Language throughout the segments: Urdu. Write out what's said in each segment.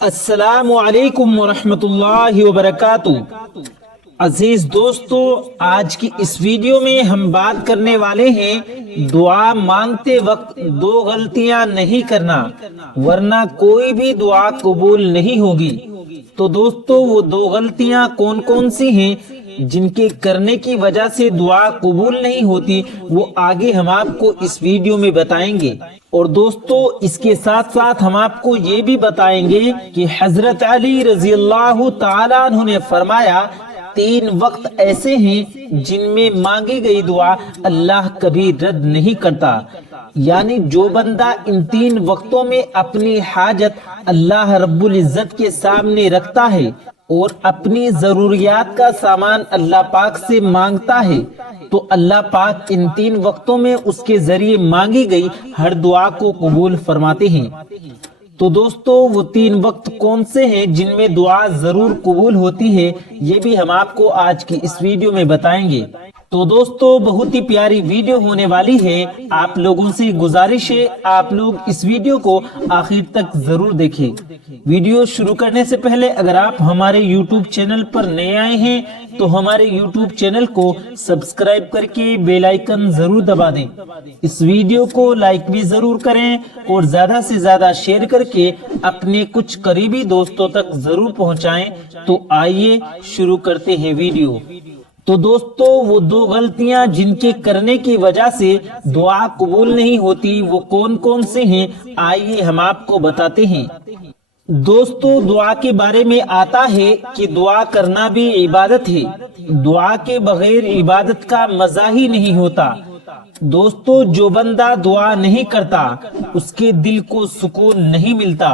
السلام علیکم ورحمۃ اللہ وبرکاتہ۔ عزیز دوستو، آج کی اس ویڈیو میں ہم بات کرنے والے ہیں دعا مانگتے وقت دو غلطیاں نہیں کرنا، ورنہ کوئی بھی دعا قبول نہیں ہوگی۔ تو دوستو، وہ دو غلطیاں کون کون سی ہیں جن کے کرنے کی وجہ سے دعا قبول نہیں ہوتی، وہ آگے ہم آپ کو اس ویڈیو میں بتائیں گے۔ اور دوستو، اس کے ساتھ ساتھ ہم آپ کو یہ بھی بتائیں گے کہ حضرت علی رضی اللہ تعالیٰ عنہ نے فرمایا، 3 وقت ایسے ہیں جن میں مانگی گئی دعا اللہ کبھی رد نہیں کرتا۔ یعنی جو بندہ ان 3 وقتوں میں اپنی حاجت اللہ رب العزت کے سامنے رکھتا ہے اور اپنی ضروریات کا سامان اللہ پاک سے مانگتا ہے، تو اللہ پاک ان 3 وقتوں میں اس کے ذریعے مانگی گئی ہر دعا کو قبول فرماتے ہیں۔ تو دوستو، وہ 3 وقت کون سے ہیں جن میں دعا ضرور قبول ہوتی ہے، یہ بھی ہم آپ کو آج کی اس ویڈیو میں بتائیں گے۔ تو دوستو، بہت ہی پیاری ویڈیو ہونے والی ہے۔ آپ لوگوں سے گزارش ہے آپ لوگ اس ویڈیو کو آخر تک ضرور دیکھیں۔ ویڈیو شروع کرنے سے پہلے اگر آپ ہمارے یوٹیوب چینل پر نئے آئے ہیں تو ہمارے یوٹیوب چینل کو سبسکرائب کر کے بیل آئیکن ضرور دبا دیں۔ اس ویڈیو کو لائک بھی ضرور کریں اور زیادہ سے زیادہ شیئر کر کے اپنے کچھ قریبی دوستوں تک ضرور پہنچائیں۔ تو آئیے شروع کرتے ہیں ویڈیو۔ تو دوستو، وہ 2 غلطیاں جن کے کرنے کی وجہ سے دعا قبول نہیں ہوتی، وہ کون کون سے ہیں، آئیے ہم آپ کو بتاتے ہیں۔ دوستو، دعا کے بارے میں آتا ہے کہ دعا کرنا بھی عبادت ہے، دعا کے بغیر عبادت کا مزہ ہی نہیں ہوتا۔ دوستو، جو بندہ دعا نہیں کرتا اس کے دل کو سکون نہیں ملتا۔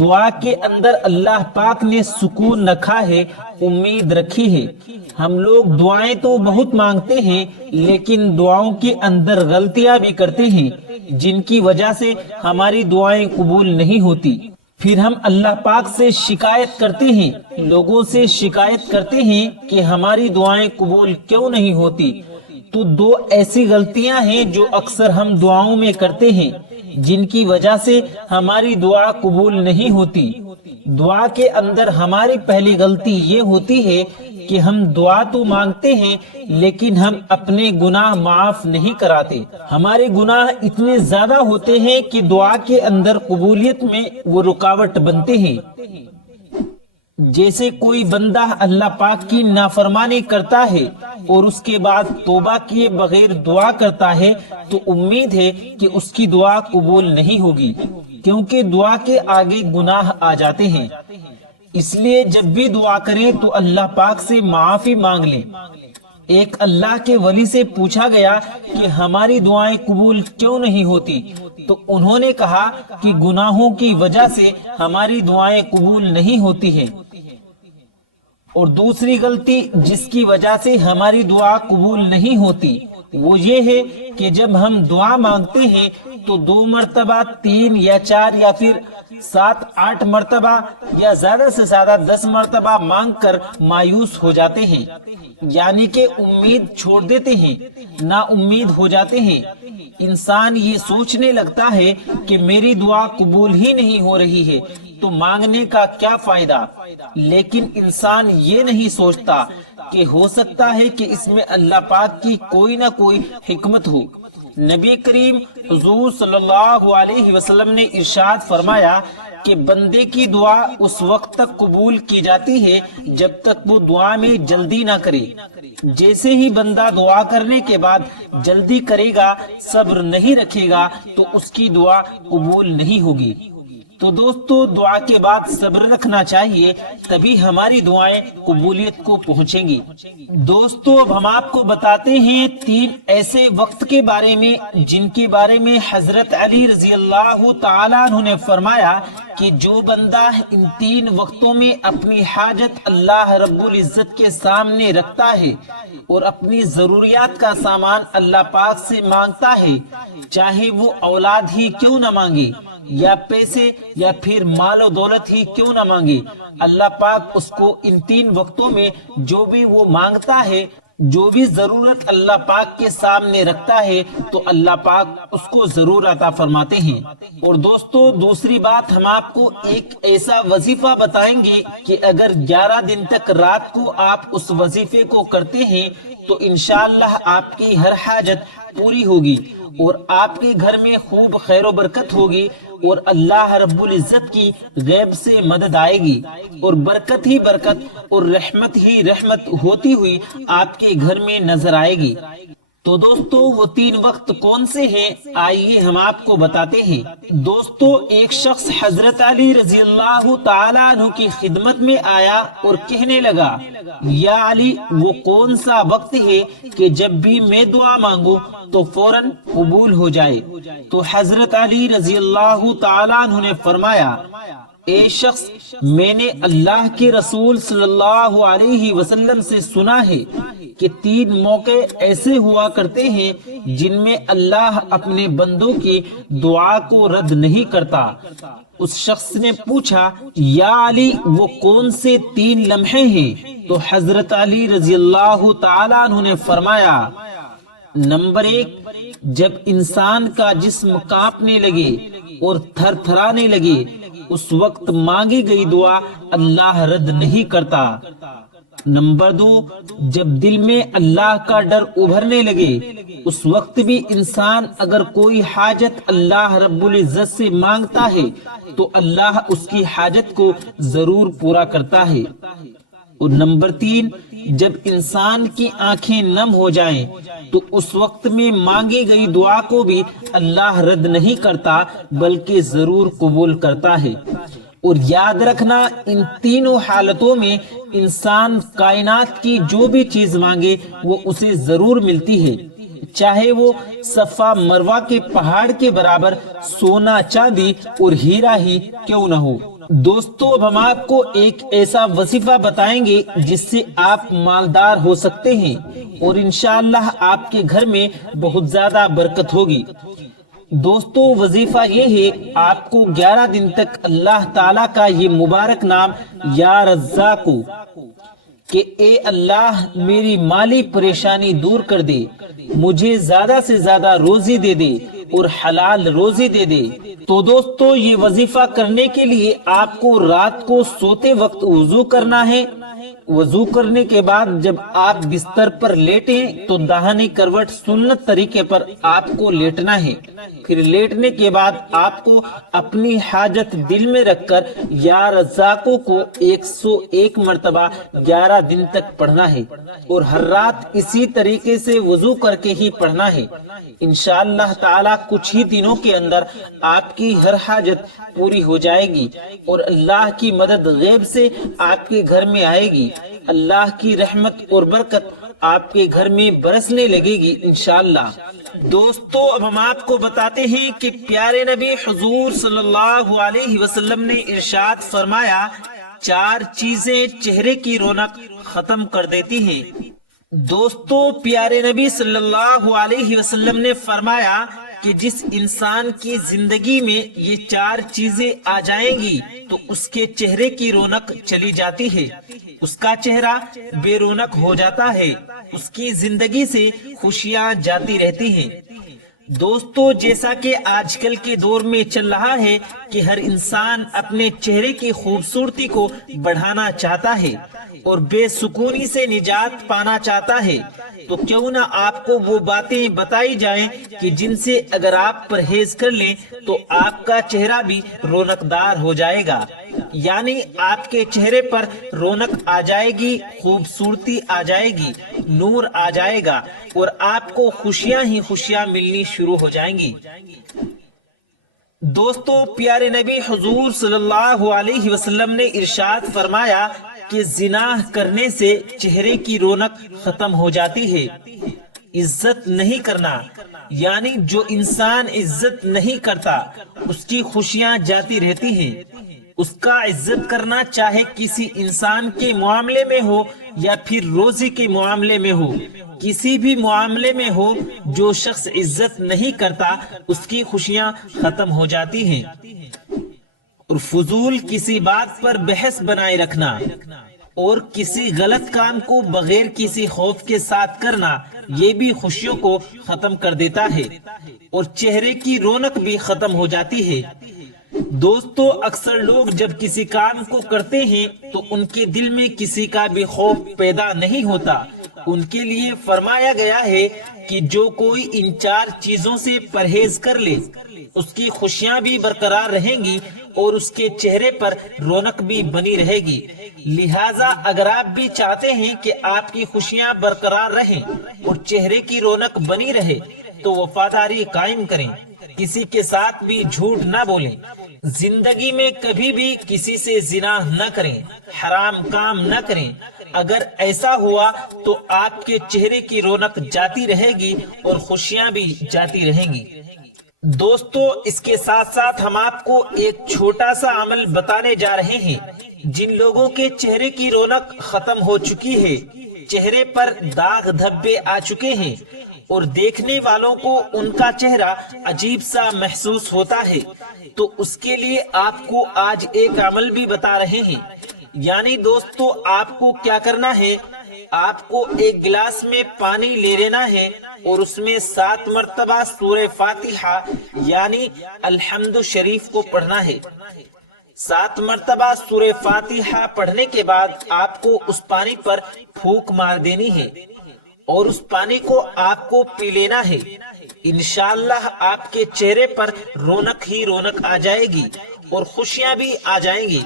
دعا کے اندر اللہ پاک نے سکون رکھا ہے، امید رکھی ہے۔ ہم لوگ دعائیں تو بہت مانگتے ہیں، لیکن دعاؤں کے اندر غلطیاں بھی کرتے ہیں جن کی وجہ سے ہماری دعائیں قبول نہیں ہوتی۔ پھر ہم اللہ پاک سے شکایت کرتے ہیں، لوگوں سے شکایت کرتے ہیں کہ ہماری دعائیں قبول کیوں نہیں ہوتی۔ تو 2 ایسی غلطیاں ہیں جو اکثر ہم دعاؤں میں کرتے ہیں جن کی وجہ سے ہماری دعا قبول نہیں ہوتی۔ دعا کے اندر ہماری پہلی غلطی یہ ہوتی ہے کہ ہم دعا تو مانگتے ہیں لیکن ہم اپنے گناہ معاف نہیں کراتے۔ ہمارے گناہ اتنے زیادہ ہوتے ہیں کہ دعا کے اندر قبولیت میں وہ رکاوٹ بنتے ہیں۔ جیسے کوئی بندہ اللہ پاک کی نافرمانی کرتا ہے اور اس کے بعد توبہ کیے بغیر دعا کرتا ہے، تو امید ہے کہ اس کی دعا قبول نہیں ہوگی، کیونکہ دعا کے آگے گناہ آ جاتے ہیں۔ اس لیے جب بھی دعا کریں تو اللہ پاک سے معافی مانگ لیں۔ ایک اللہ کے ولی سے پوچھا گیا کہ ہماری دعائیں قبول کیوں نہیں ہوتی، تو انہوں نے کہا کہ گناہوں کی وجہ سے ہماری دعائیں قبول نہیں ہوتی ہیں۔ اور دوسری غلطی جس کی وجہ سے ہماری دعا قبول نہیں ہوتی وہ یہ ہے کہ جب ہم دعا مانگتے ہیں تو 2 مرتبہ، 3 یا 4 یا پھر 7 8 مرتبہ یا زیادہ سے زیادہ 10 مرتبہ مانگ کر مایوس ہو جاتے ہیں، یعنی کہ امید چھوڑ دیتے ہیں، نا امید ہو جاتے ہیں۔ انسان یہ سوچنے لگتا ہے کہ میری دعا قبول ہی نہیں ہو رہی ہے تو مانگنے کا کیا فائدہ، لیکن انسان یہ نہیں سوچتا کہ ہو سکتا ہے کہ اس میں اللہ پاک کی کوئی نہ کوئی حکمت ہو۔ نبی کریم حضور صلی اللہ علیہ وسلم نے ارشاد فرمایا کہ بندے کی دعا اس وقت تک قبول کی جاتی ہے جب تک وہ دعا میں جلدی نہ کرے۔ جیسے ہی بندہ دعا کرنے کے بعد جلدی کرے گا، صبر نہیں رکھے گا، تو اس کی دعا قبول نہیں ہوگی۔ تو دوستو، دعا کے بعد صبر رکھنا چاہیے، تبھی ہماری دعائیں قبولیت کو پہنچیں گی۔ دوستو، اب ہم آپ کو بتاتے ہیں 3 ایسے وقت کے بارے میں جن کے بارے میں حضرت علی رضی اللہ تعالیٰ عنہ نے فرمایا کہ جو بندہ ان 3 وقتوں میں اپنی حاجت اللہ رب العزت کے سامنے رکھتا ہے اور اپنی ضروریات کا سامان اللہ پاک سے مانگتا ہے، چاہے وہ اولاد ہی کیوں نہ مانگے یا پیسے یا پھر مال و دولت ہی کیوں نہ مانگے، اللہ پاک اس کو ان 3 وقتوں میں جو بھی وہ مانگتا ہے جو بھی ضرورت اللہ پاک کے سامنے رکھتا ہے تو اللہ پاک اس کو ضرور عطا فرماتے ہیں۔ اور دوستو دوسری بات، ہم آپ کو ایک ایسا وظیفہ بتائیں گے کہ اگر 11 دن تک رات کو آپ اس وظیفے کو کرتے ہیں تو انشاءاللہ آپ کی ہر حاجت پوری ہوگی اور آپ کے گھر میں خوب خیر و برکت ہوگی اور اللہ رب العزت کی غیب سے مدد آئے گی اور برکت ہی برکت اور رحمت ہی رحمت ہوتی ہوئی آپ کے گھر میں نظر آئے گی۔ تو دوستو وہ 3 وقت کون سے ہیں، آئیے ہم آپ کو بتاتے ہیں۔ دوستو ایک شخص حضرت علی رضی اللہ تعالیٰ عنہ کی خدمت میں آیا اور کہنے لگا، یا علی وہ کون سا وقت ہے کہ جب بھی میں دعا مانگوں تو فوراً قبول ہو جائے؟ تو حضرت علی رضی اللہ تعالیٰ عنہ نے فرمایا، اے شخص میں نے اللہ کے رسول صلی اللہ علیہ وسلم سے سنا ہے کہ 3 موقع ایسے ہوا کرتے ہیں جن میں اللہ اپنے بندوں کی دعا کو رد نہیں کرتا۔ اس شخص نے پوچھا، یا علی وہ کون سے 3 لمحے ہیں؟ تو حضرت علی رضی اللہ تعالیٰ عنہ نے فرمایا، نمبر 1 جب انسان کا جسم کانپنے لگے اور تھر تھرانے لگے، اس وقت مانگی گئی دعا اللہ رد نہیں کرتا۔ نمبر 2 جب دل میں اللہ کا ڈر ابھرنے لگے، اس وقت بھی انسان اگر کوئی حاجت اللہ رب العزت سے مانگتا ہے تو اللہ اس کی حاجت کو ضرور پورا کرتا ہے۔ اور نمبر 3 جب انسان کی آنکھیں نم ہو جائیں تو اس وقت میں مانگی گئی دعا کو بھی اللہ رد نہیں کرتا بلکہ ضرور قبول کرتا ہے۔ اور یاد رکھنا ان تینوں حالتوں میں انسان کائنات کی جو بھی چیز مانگے وہ اسے ضرور ملتی ہے، چاہے وہ صفا مروہ کے پہاڑ کے برابر سونا چاندی اور ہیرا ہی کیوں نہ ہو۔ دوستو اب ہم آپ کو ایک ایسا وظیفہ بتائیں گے جس سے آپ مالدار ہو سکتے ہیں اور انشاءاللہ آپ کے گھر میں بہت زیادہ برکت ہوگی۔ دوستو وظیفہ یہ ہے، آپ کو 11 دن تک اللہ تعالیٰ کا یہ مبارک نام یا رزاق کہ اے اللہ میری مالی پریشانی دور کر دے، مجھے زیادہ سے زیادہ روزی دے دے اور حلال روزی دے دے۔ تو دوستو یہ وظیفہ کرنے کے لیے آپ کو رات کو سوتے وقت وضو کرنا ہے۔ وضو کرنے کے بعد جب آپ بستر پر لیٹیں تو داہنی کروٹ سنت طریقے پر آپ کو لیٹنا ہے۔ پھر لیٹنے کے بعد آپ کو اپنی حاجت دل میں رکھ کر یا رزاقوں کو 101 مرتبہ 11 دن تک پڑھنا ہے اور ہر رات اسی طریقے سے وضو کر کے ہی پڑھنا ہے۔ انشاءاللہ تعالی کچھ ہی دنوں کے اندر آپ کی ہر حاجت پوری ہو جائے گی اور اللہ کی مدد غیب سے آپ کے گھر میں آئے گی۔ اللہ کی رحمت اور برکت آپ کے گھر میں برسنے لگے گی انشاءاللہ۔ دوستو اب ہم آپ کو بتاتے ہیں کہ پیارے نبی حضور صلی اللہ علیہ وسلم نے ارشاد فرمایا، 4 چیزیں چہرے کی رونق ختم کر دیتی ہیں۔ دوستو پیارے نبی صلی اللہ علیہ وسلم نے فرمایا کہ جس انسان کی زندگی میں یہ 4 چیزیں آ جائیں گی تو اس کے چہرے کی رونق چلی جاتی ہے، اس کا چہرہ بے رونق ہو جاتا ہے، اس کی زندگی سے خوشیاں جاتی رہتی ہیں۔ دوستو جیسا کہ آج کل کے دور میں چل رہا ہے کہ ہر انسان اپنے چہرے کی خوبصورتی کو بڑھانا چاہتا ہے اور بے سکونی سے نجات پانا چاہتا ہے، تو کیوں نہ آپ کو وہ باتیں بتائی جائیں کہ جن سے اگر آپ پرہیز کر لیں تو آپ کا چہرہ بھی رونق دار ہو جائے گا، یعنی آپ کے چہرے پر رونق آ جائے گی، خوبصورتی آ جائے گی، نور آ جائے گا اور آپ کو خوشیاں ہی خوشیاں ملنی شروع ہو جائیں گی۔ دوستو پیارے نبی حضور صلی اللہ علیہ وسلم نے ارشاد فرمایا کہ زنا کرنے سے چہرے کی رونق ختم ہو جاتی ہے۔ عزت نہیں کرنا، یعنی جو انسان عزت نہیں کرتا اس کی خوشیاں جاتی رہتی ہیں۔ اس کا عزت کرنا چاہے کسی انسان کے معاملے میں ہو یا پھر روزی کے معاملے میں ہو، کسی بھی معاملے میں ہو، جو شخص عزت نہیں کرتا اس کی خوشیاں ختم ہو جاتی ہیں۔ اور فضول کسی بات پر بحث بنائے رکھنا، اور کسی غلط کام کو بغیر کسی خوف کے ساتھ کرنا یہ بھی خوشیوں کو ختم کر دیتا ہے اور چہرے کی رونق بھی ختم ہو جاتی ہے۔ دوستو، اکثر لوگ جب کسی کام کو کرتے ہیں تو ان کے دل میں کسی کا بھی خوف پیدا نہیں ہوتا۔ ان کے لیے فرمایا گیا ہے کہ جو کوئی ان 4 چیزوں سے پرہیز کر لے اس کی خوشیاں بھی برقرار رہیں گی اور اس کے چہرے پر رونق بھی بنی رہے گی۔ لہٰذا اگر آپ بھی چاہتے ہیں کہ آپ کی خوشیاں برقرار رہیں اور چہرے کی رونق بنی رہے تو وفاداری قائم کریں، کسی کے ساتھ بھی جھوٹ نہ بولیں، زندگی میں کبھی بھی کسی سے زنا نہ کریں، حرام کام نہ کریں۔ اگر ایسا ہوا تو آپ کے چہرے کی رونق جاتی رہے گی اور خوشیاں بھی جاتی رہیں گی۔ دوستو، اس کے ساتھ ساتھ ہم آپ کو ایک چھوٹا سا عمل بتانے جا رہے ہیں۔ جن لوگوں کے چہرے کی رونق ختم ہو چکی ہے، چہرے پر داغ دھبے آ چکے ہیں اور دیکھنے والوں کو ان کا چہرہ عجیب سا محسوس ہوتا ہے، تو اس کے لیے آپ کو آج ایک عمل بھی بتا رہے ہیں۔ یعنی دوستو، آپ کو کیا کرنا ہے، آپ کو ایک گلاس میں پانی لے لینا ہے اور اس میں 7 مرتبہ سورہ فاتحہ یعنی الحمد شریف کو پڑھنا ہے۔ 7 مرتبہ سورہ فاتحہ پڑھنے کے بعد آپ کو اس پانی پر پھونک مار دینی ہے اور اس پانی کو آپ کو پی لینا ہے۔ انشاءاللہ آپ کے چہرے پر رونق ہی رونق آ جائے گی اور خوشیاں بھی آ جائیں گی۔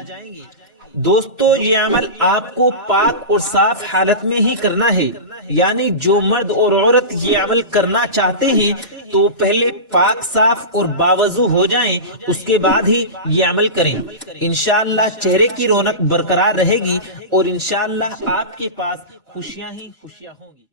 دوستو، یہ عمل آپ کو پاک اور صاف حالت میں ہی کرنا ہے۔ یعنی جو مرد اور عورت یہ عمل کرنا چاہتے ہیں تو پہلے پاک صاف اور باوضو ہو جائیں، اس کے بعد ہی یہ عمل کریں۔ انشاءاللہ چہرے کی رونق برقرار رہے گی اور انشاءاللہ آپ کے پاس خوشیاں ہی خوشیاں ہوں گی۔